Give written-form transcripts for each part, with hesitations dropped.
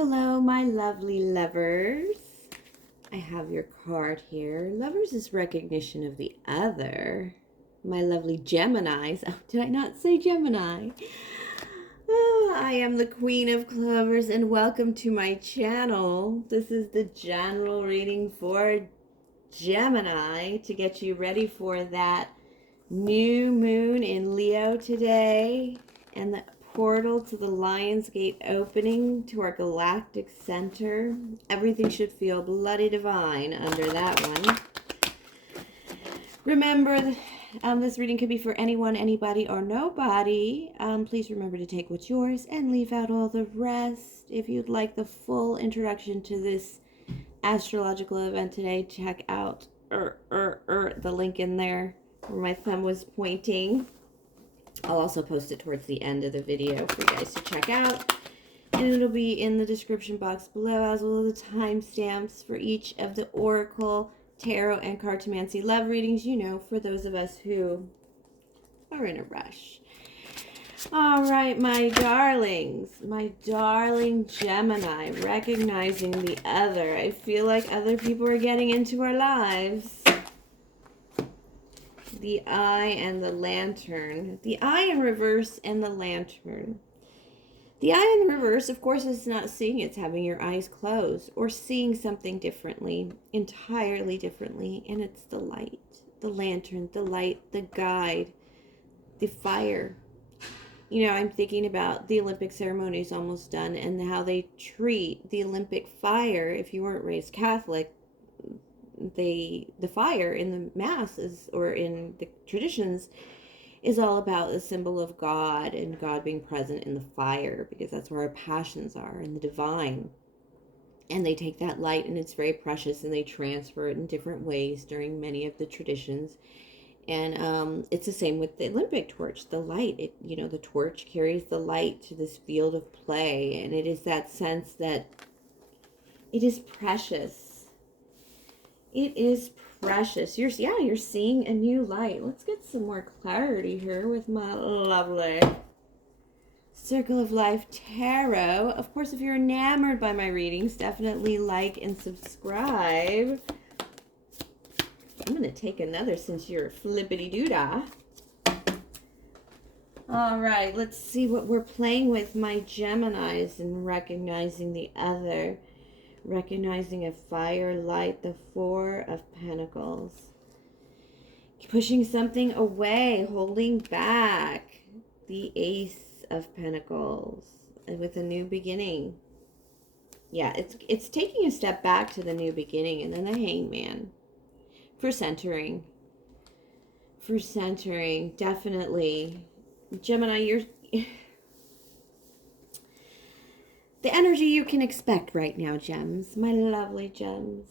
Hello, my lovely lovers. I have your card here. Lovers is recognition of the other. My lovely Geminis. Oh, did I not say Gemini? Oh, I am the Queen of Clovers, and welcome to my channel. This is the general reading for Gemini to get you ready for that new moon in Leo today and the portal to the Lion's Gate opening to our galactic center. Everything should feel bloody divine under that one. Remember, this reading could be for anyone, anybody, or nobody. Please remember to take what's yours and leave out all the rest. If you'd like the full introduction to this astrological event today, check out the link in there where my thumb was pointing. I'll also post it towards the end of the video for you guys to check out. And it'll be in the description box below, as well as the timestamps for each of the Oracle, Tarot, and Cartomancy love readings, you know, for those of us who are in a rush. All right, my darlings, my darling Gemini, recognizing the other. I feel like other people are getting into our lives. The Eye and the Lantern. The Eye in reverse and the Lantern. The Eye in reverse, of course, is not seeing, it's having your eyes closed or seeing something differently, entirely differently. And it's the light, the lantern, the light, the guide, the fire. You know, I'm thinking about the Olympic ceremony is almost done and how they treat the Olympic fire. If you weren't raised Catholic, the fire in the masses or in the traditions is all about the symbol of God and God being present in the fire, because that's where our passions are, in the divine. And they take that light, and it's very precious, and they transfer it in different ways during many of the traditions. And it's the same with the Olympic torch, the light. The torch carries the light to this field of play, and it is that sense that it is precious. It is precious. You're seeing a new light. Let's get some more clarity here with my lovely Circle of Life Tarot. Of course, if you're enamored by my readings, definitely like and subscribe. I'm going to take another since you're flippity-doo-dah. All right, let's see what we're playing with, my Geminis, and recognizing the other. Recognizing a fire, light, the Four of Pentacles. Pushing something away, holding back. The Ace of Pentacles. And with a new beginning. Yeah, it's taking a step back to the new beginning. And then the Hangman. For centering. For centering, definitely. Gemini, you're... The energy you can expect right now, gems, my lovely gems,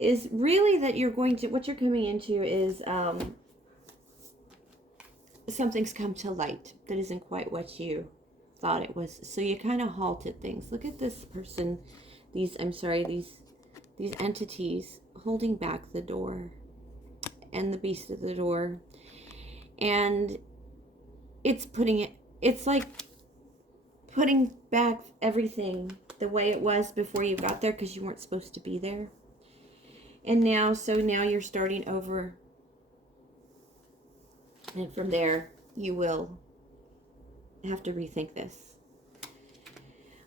is really that you're going to, what you're coming into is something's come to light that isn't quite what you thought it was. So you kind of halted things. Look at this person, these entities holding back the door and the beast at the door. And it's like putting back everything the way it was before you got there, because you weren't supposed to be there. And now you're starting over. And from there, you will have to rethink this.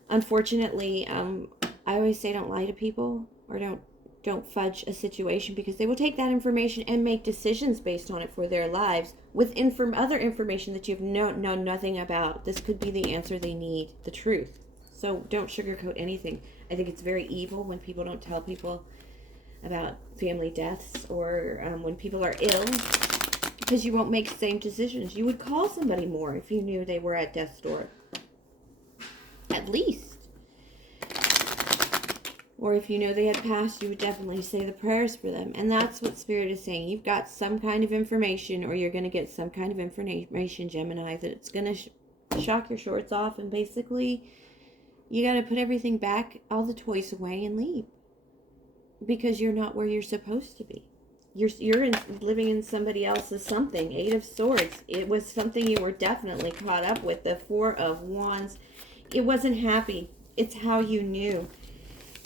Unfortunately, I always say don't lie to people, or don't fudge a situation, because they will take that information and make decisions based on it for their lives with other information that you've known nothing about. This could be the answer they need, the truth. So don't sugarcoat anything. I think it's very evil when people don't tell people about family deaths, or when people are ill, because you won't make the same decisions. You would call somebody more if you knew they were at death's door. At least. Or if you know they had passed, you would definitely say the prayers for them. And that's what Spirit is saying. You've got some kind of information, or you're going to get some kind of information, Gemini, that it's going to shock your shorts off. And basically, you got to put everything back, all the toys away, and leave. Because you're not where you're supposed to be. You're living in somebody else's something. Eight of Swords. It was something you were definitely caught up with. The Four of Wands. It wasn't happy. It's how you knew.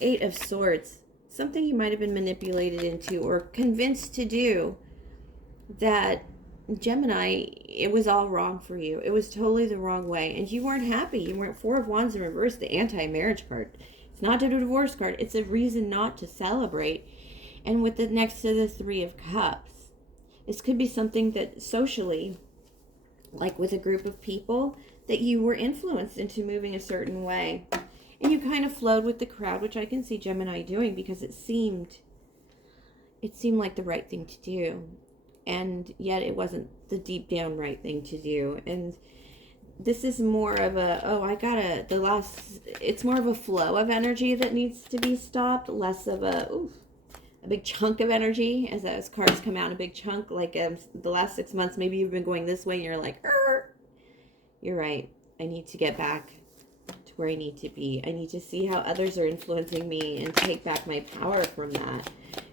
Eight of Swords. Something you might have been manipulated into or convinced to do that, Gemini, it was all wrong for you. It was totally the wrong way. And you weren't happy. You weren't. Four of Wands in reverse, the anti-marriage card. It's not a divorce card. It's a reason not to celebrate. And with the next to the Three of Cups, this could be something that socially, like with a group of people, that you were influenced into moving a certain way. And you kind of flowed with the crowd, which I can see Gemini doing because it seemed like the right thing to do. And yet it wasn't the deep down right thing to do. And this is more of a, it's more of a flow of energy that needs to be stopped, less of a big chunk of energy, as those cards come out, a big chunk, like the last 6 months, maybe you've been going this way and you're like, you're right, I need to get back to where I need to be. I need to see how others are influencing me and take back my power from that.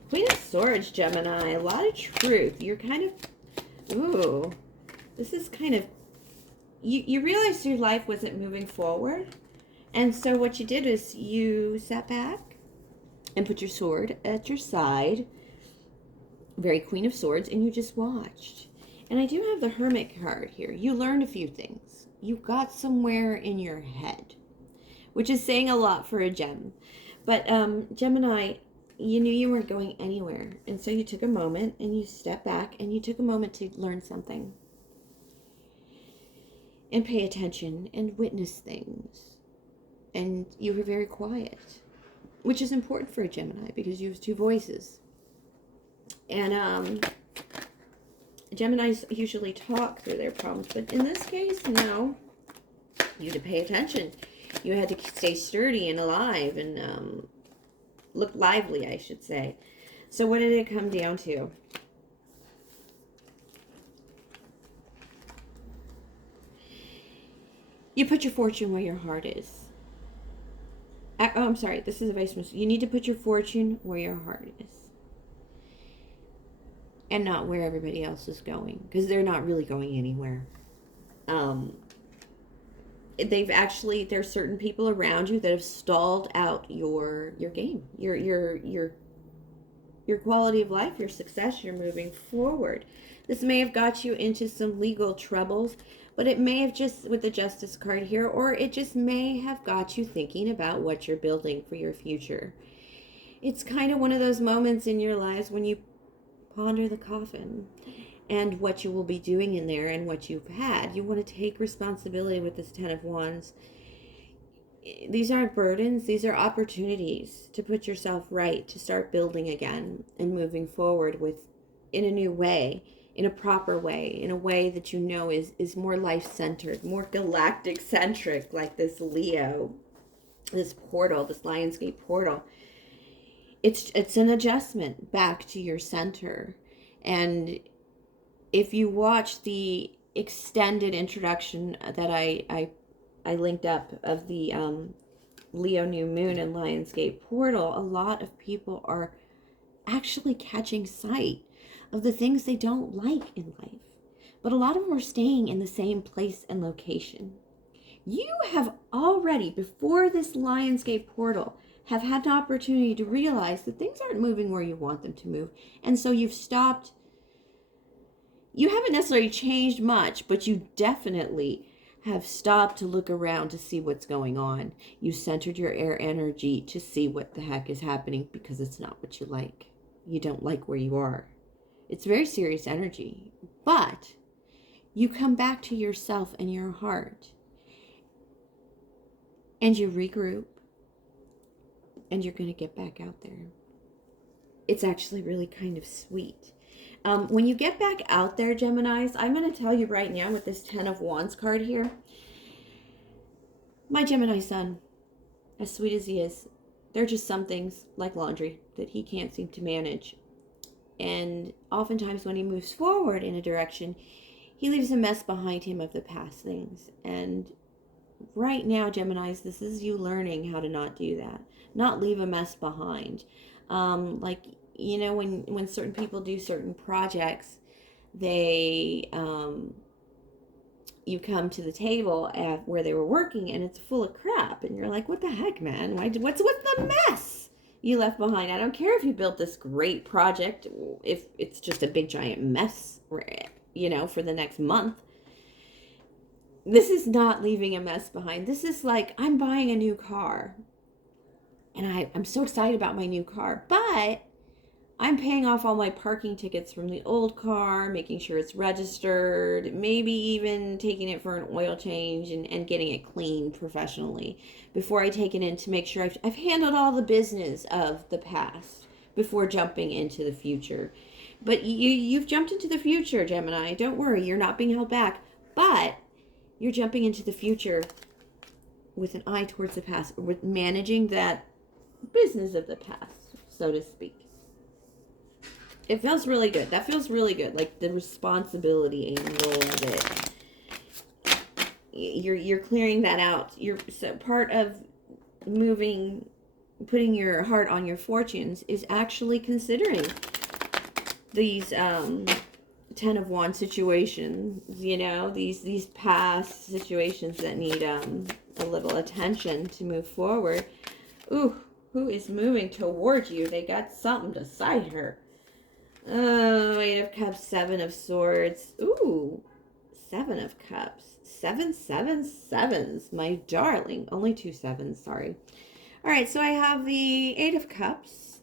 Queen of Swords, Gemini, a lot of truth. You're kind of, this is kind of, you realized your life wasn't moving forward. And so what you did is you sat back and put your sword at your side, very Queen of Swords, and you just watched. And I do have the Hermit card here. You learned a few things. You got somewhere in your head, which is saying a lot for a gem. But Gemini, you knew you weren't going anywhere. And so you took a moment and you stepped back and you took a moment to learn something. And pay attention and witness things. And you were very quiet, which is important for a Gemini because you have two voices. And Geminis usually talk through their problems, but in this case, no. You had to pay attention. You had to stay sturdy and alive and look lively, I should say. So what did it come down to? You put your fortune where your heart is. I'm sorry, this is a vice versa. You need to put your fortune where your heart is. And not where everybody else is going. Because they're not really going anywhere. There's certain people around you that have stalled out your game. Your quality of life, your success, you're moving forward. This may have got you into some legal troubles, but it may have just, with the Justice card here, or it just may have got you thinking about what you're building for your future. It's kind of one of those moments in your lives when you ponder the coffin and what you will be doing in there and what you've had. You want to take responsibility with this Ten of Wands. These aren't burdens. These are opportunities to put yourself right, to start building again and moving forward in a new way, in a proper way, in a way that you know is more life-centered, more galactic-centric, like this Leo, this portal, this Lionsgate portal. It's an adjustment back to your center. And if you watch the extended introduction that I linked up of the Leo new moon and Lionsgate portal, a lot of people are actually catching sight of the things they don't like in life. But a lot of them are staying in the same place and location. You have already, before this Lionsgate portal, have had an opportunity to realize that things aren't moving where you want them to move. And so you've stopped. You haven't necessarily changed much, but you definitely have stopped to look around to see what's going on. You centered your air energy to see what the heck is happening because it's not what you like. You don't like where you are. It's very serious energy. But you come back to yourself and your heart. And you regroup. And you're going to get back out there. It's actually really kind of sweet. When you get back out there, Geminis, I'm going to tell you right now with this Ten of Wands card here. My Gemini son, as sweet as he is, there are just some things like laundry that he can't seem to manage. And oftentimes when he moves forward in a direction, he leaves a mess behind him of the past things. And right now, Geminis, this is you learning how to not do that. Not leave a mess behind. Like, you know, when certain people do certain projects, they, you come to the table at where they were working and it's full of crap. And you're like, what the heck, man? What's the mess you left behind? I don't care if you built this great project, if it's just a big giant mess, you know, for the next month. This is not leaving a mess behind. This is like, I'm buying a new car. And I'm so excited about my new car. But I'm paying off all my parking tickets from the old car, making sure it's registered, maybe even taking it for an oil change and getting it cleaned professionally before I take it in to make sure I've handled all the business of the past before jumping into the future. But you've jumped into the future, Gemini. Don't worry, you're not being held back. But you're jumping into the future with an eye towards the past, with managing that business of the past, so to speak. It feels really good. That feels really good. Like the responsibility angle of it. You're clearing that out. So part of moving, putting your heart on your fortunes is actually considering these Ten of Wands situations, you know, these past situations that need a little attention to move forward. Ooh, who is moving towards you? They got something to say here. Oh, Eight of Cups, Seven of Swords. Ooh, Seven of Cups. 7, 7, 7s, my darling. Only 2 7s, sorry. All right, so I have the Eight of Cups.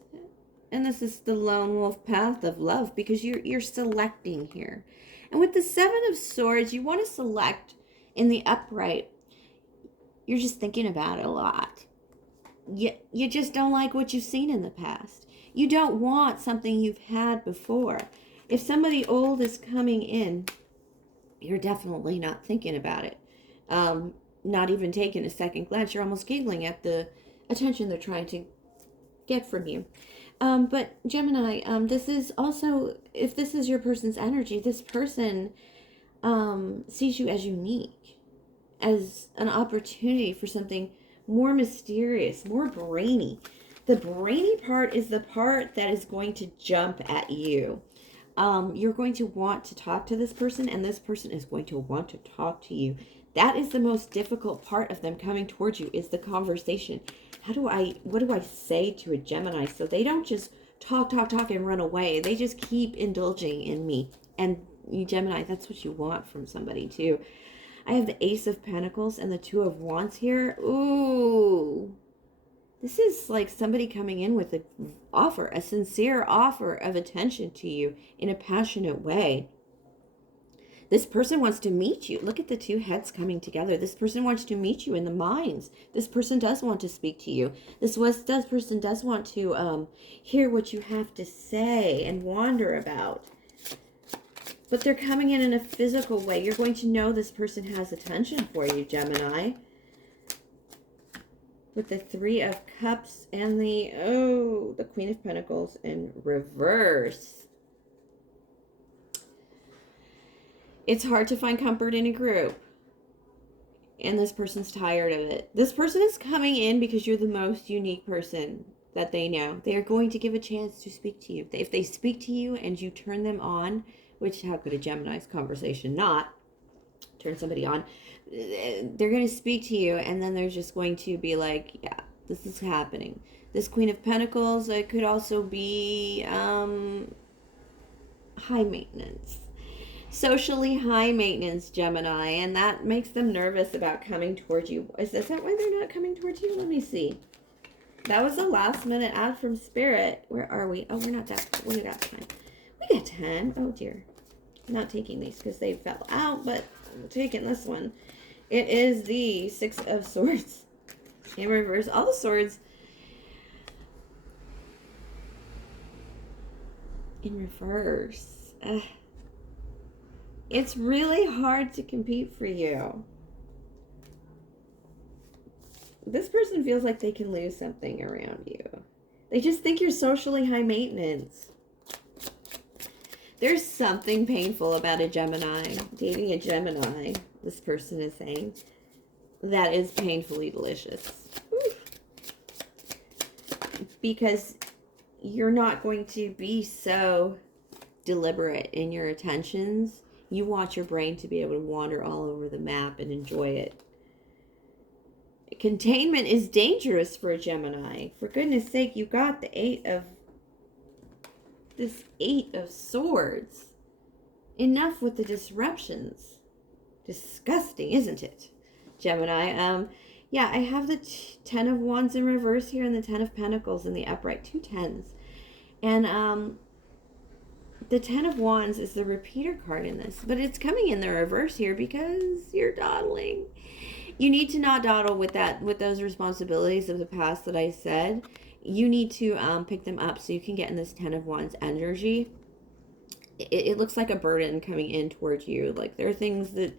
And this is the lone wolf path of love because you're selecting here. And with the Seven of Swords, you want to select in the upright. You're just thinking about it a lot. You just don't like what you've seen in the past. You don't want something you've had before. If somebody old is coming in, you're definitely not thinking about it. Not even taking a second glance. You're almost giggling at the attention they're trying to get from you. But Gemini, this is also, if this is your person's energy, this person sees you as unique, as an opportunity for something more mysterious, more brainy. The brainy part is the part that is going to jump at you. You're going to want to talk to this person, and this person is going to want to talk to you. That is the most difficult part of them coming towards you, is the conversation. What do I say to a Gemini so they don't just talk and run away? They just keep indulging in me. And you Gemini, that's what you want from somebody too. I have the Ace of Pentacles and the Two of Wands here. Ooh. This is like somebody coming in with a sincere offer of attention to you in a passionate way. This person wants to meet you. Look at the two heads coming together. This person wants to meet you in the minds. This person does want to speak to you. This person does want to hear what you have to say and wonder about. But they're coming in a physical way. You're going to know this person has attention for you, Gemini. With the Three of Cups and the Queen of Pentacles in reverse. It's hard to find comfort in a group. And this person's tired of it. This person is coming in because you're the most unique person that they know. They are going to give a chance to speak to you. If they speak to you and you turn them on, which how could a Gemini's conversation not turn somebody on? They're going to speak to you, and then they're just going to be like, yeah, this is happening. This Queen of Pentacles, it could also be high maintenance. Socially high maintenance, Gemini, and that makes them nervous about coming towards you. Is that why they're not coming towards you? Let me see. That was a last minute ad from Spirit. Where are we? Oh, we're not that. We got time. We got time. Oh dear. I'm not taking these because they fell out, but I'm taking this one. It is the Six of Swords in reverse. All the swords in reverse. It's really hard to compete for you. This person feels like they can lose something around you. They just think you're socially high maintenance. There's something painful about a Gemini. Dating a Gemini, this person is saying, that is painfully delicious. Ooh. Because you're not going to be so deliberate in your attentions. You want your brain to be able to wander all over the map and enjoy it. Containment is dangerous for a Gemini. For goodness sake, you got the Eight of Swords. Enough with the disruptions. Disgusting, isn't it, Gemini? Yeah, I have the Ten of Wands in reverse here and the Ten of Pentacles in the upright. 2 tens. And the Ten of Wands is the repeater card in this, but it's coming in the reverse here because you're dawdling. You need to not dawdle with those responsibilities of the past that I said. You need to pick them up so you can get in this Ten of Wands energy. It looks like a burden coming in towards you. Like there are things that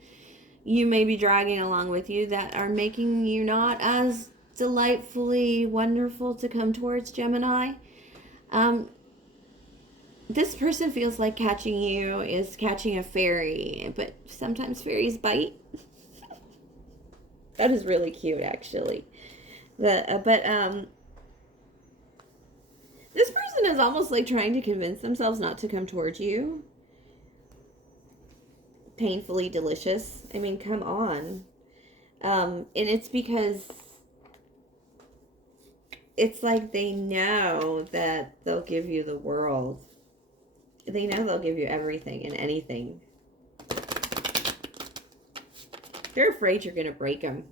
you may be dragging along with you that are making you not as delightfully wonderful to come towards, Gemini. This person feels like catching you is catching a fairy, but sometimes fairies bite. That is really cute, actually. This person is almost like trying to convince themselves not to come towards you. Painfully delicious. I mean, come on. And it's because it's like they know that they'll give you the world. They know they'll give you everything and anything. They're afraid you're going to break them.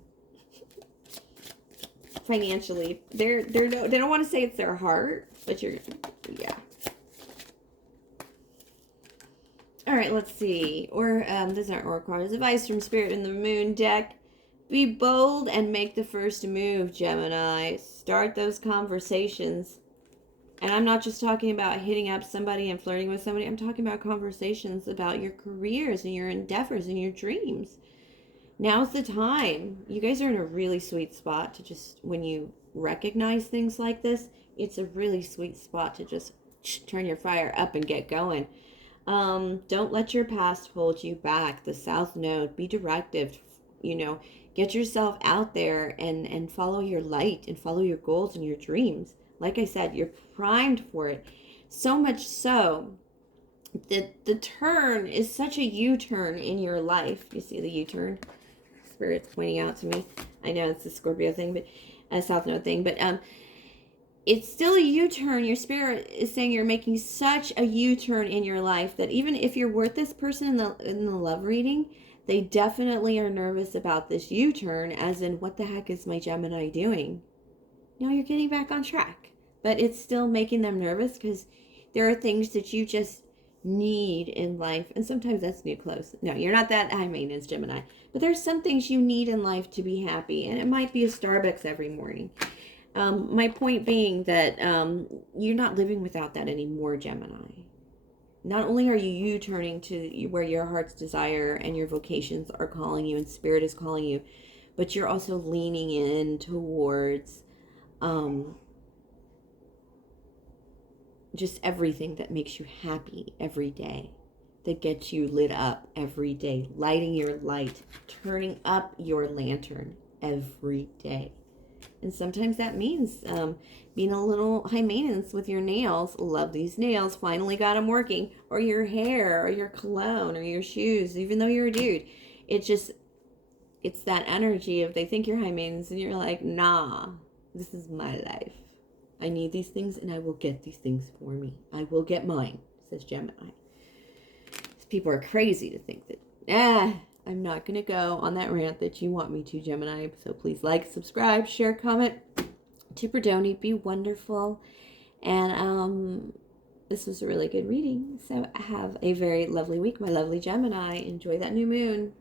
Financially. They don't want to say it's their heart, but yeah. All right, let's see. Or, these aren't oracle cards. Advice from Spirit in the Moon deck. Be bold and make the first move, Gemini. Start those conversations. And I'm not just talking about hitting up somebody and flirting with somebody. I'm talking about conversations about your careers and your endeavors and your dreams. Now's the time. You guys are in a really sweet spot to just, when you recognize things like this, it's a really sweet spot to just turn your fire up and get going. Don't let your past hold you back. The South Node, be directive, get yourself out there and follow your light and follow your goals and your dreams. Like I said, you're primed for it. So much so that the turn is such a U-turn in your life. You see the U-turn? Spirit's pointing out to me. I know it's a Scorpio thing, but a South Node thing, but it's still a U-turn. Your spirit is saying you're making such a U-turn in your life that even if you're with this person in the love reading, they definitely are nervous about this U-turn, as in, what the heck is my Gemini doing? No, you're getting back on track, but it's still making them nervous because there are things that you just need in life, and sometimes that's new clothes. No, you're not that high maintenance, Gemini, but there's some things you need in life to be happy, and it might be a Starbucks every morning. My point being that you're not living without that anymore, Gemini. Not only are you U-turning to where your heart's desire and your vocations are calling you and Spirit is calling you, but you're also leaning in towards just everything that makes you happy every day, that gets you lit up every day, lighting your light, turning up your lantern every day. And sometimes that means being a little high maintenance with your nails. Love these nails, finally got them working. Or your hair, or your cologne, or your shoes, even though you're a dude. It's that energy of they think you're high maintenance and you're like, nah, this is my life. I need these things and I will get these things for me. I will get mine, says Gemini. People are crazy to think that, I'm not going to go on that rant that you want me to, Gemini. So please like, subscribe, share, comment. Tipper-doni, be wonderful. And this was a really good reading. So have a very lovely week, my lovely Gemini. Enjoy that new moon.